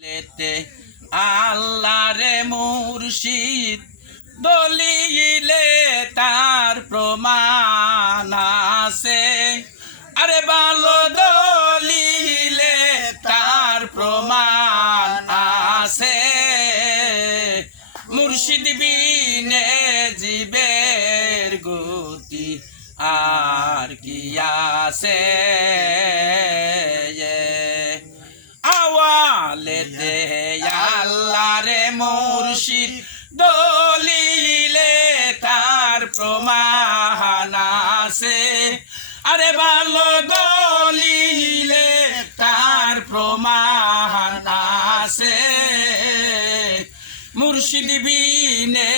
লেতে আল্লাহ রে মুর্শিদ দলিলে তার প্রমাণ আছে। আরে ভালো দলিলে তার প্রমাণ আছে। মুর্শিদ বিনে জীবের গতি আর কি আছে? ভালো দলিলে তার প্রমাণ আছে। মুর্শিদ বিনে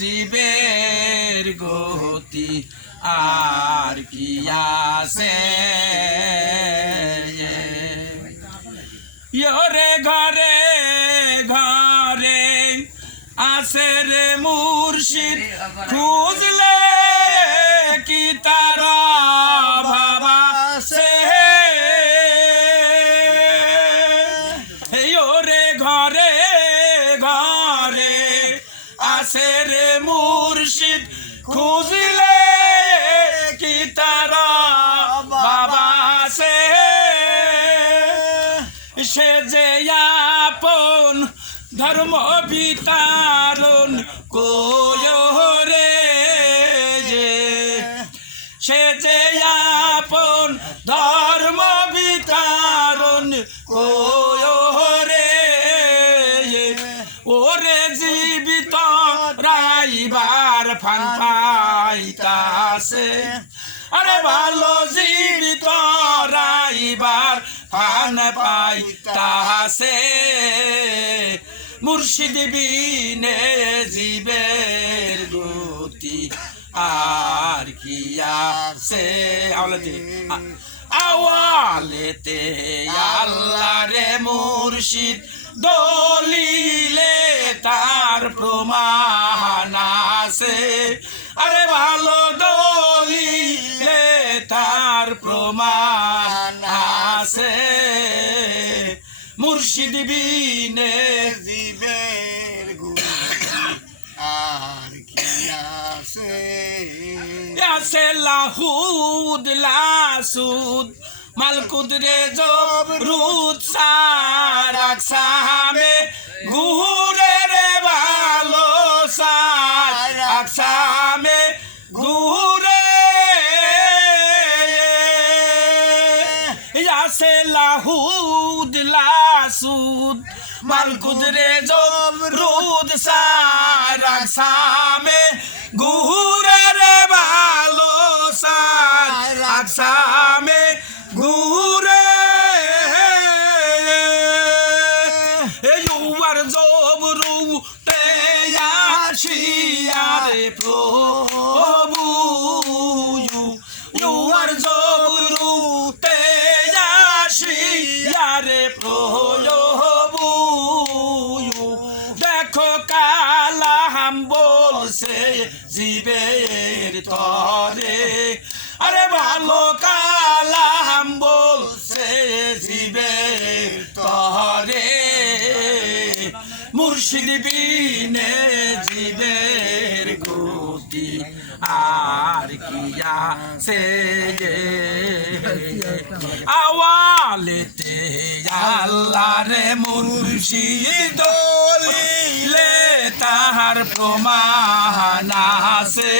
জীবের গতি আর কি আছে? ইয়রে ঘরে ঘরে আসে রে মুর্শিদ, খুঁজলে কি তার ভাবা সে ওরে ঘরে ঘরে আসে রে মুর্শিদ। খুঁজলে কি তার বাবা সে সে আপন ধর্ম বিতারণ রাইবার ফান পাইতাছে আরে ভালো জীবিত রাইবার ফান পাইতাছে মুর্শিদ বিনে জীবের গতি আর কি আছে? আওলাতে আওয়ালেতে আল্লাহ রে মুর্শিদ দলিলে তার প্রমাণ আছে। আরে ভালো দলিলে তার প্রমাণ আছে। মুর্শিদ বিনে জীবের আর কি আছে? আছে লাহুদ লাসুদ মালকুদ রে জব রুদ সারাক সামে গুহুরে রে ভালো সারাক সামে গুহুরে। আছে লাহুদ, লাসুদ মালকুদ রে জব রুদ সারাক সামে গুহুরে রে ভালো সার আকসামে আসিয়ারে প্রভু ইউয়ার জবরু তে আসিয়ারে প্রভু দেখো কালাম বলছে জীবের তরে। আরে ভালো মুর্শিদ বিনে জীবের গতি, আর কি আছে আওয়ালেতে আল্লাহ রে মুর্শিদ দলিলে তাহার প্রমাণ আছে।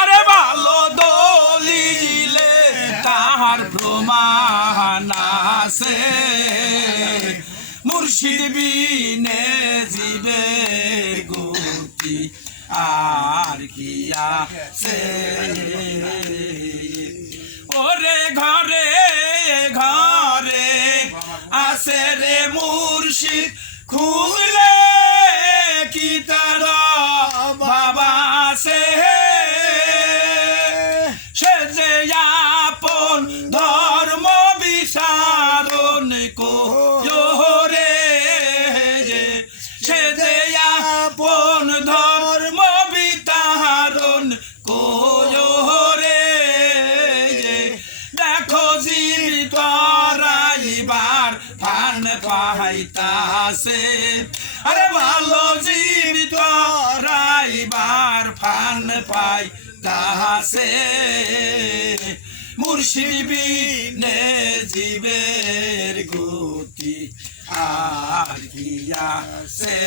আরে ভালো দলিলে তাহার প্রমাণ আছে। মুর্শিদ বিনে জীবের আর কি আছে? ওরে ঘরে ঘরে আসে রে মুর্শিদ খুলে আছে আরে ভালো জীবিত রাইবার ফান পাই তাহাসে মুর্শিবি নে জীবের গতি আর কি আছে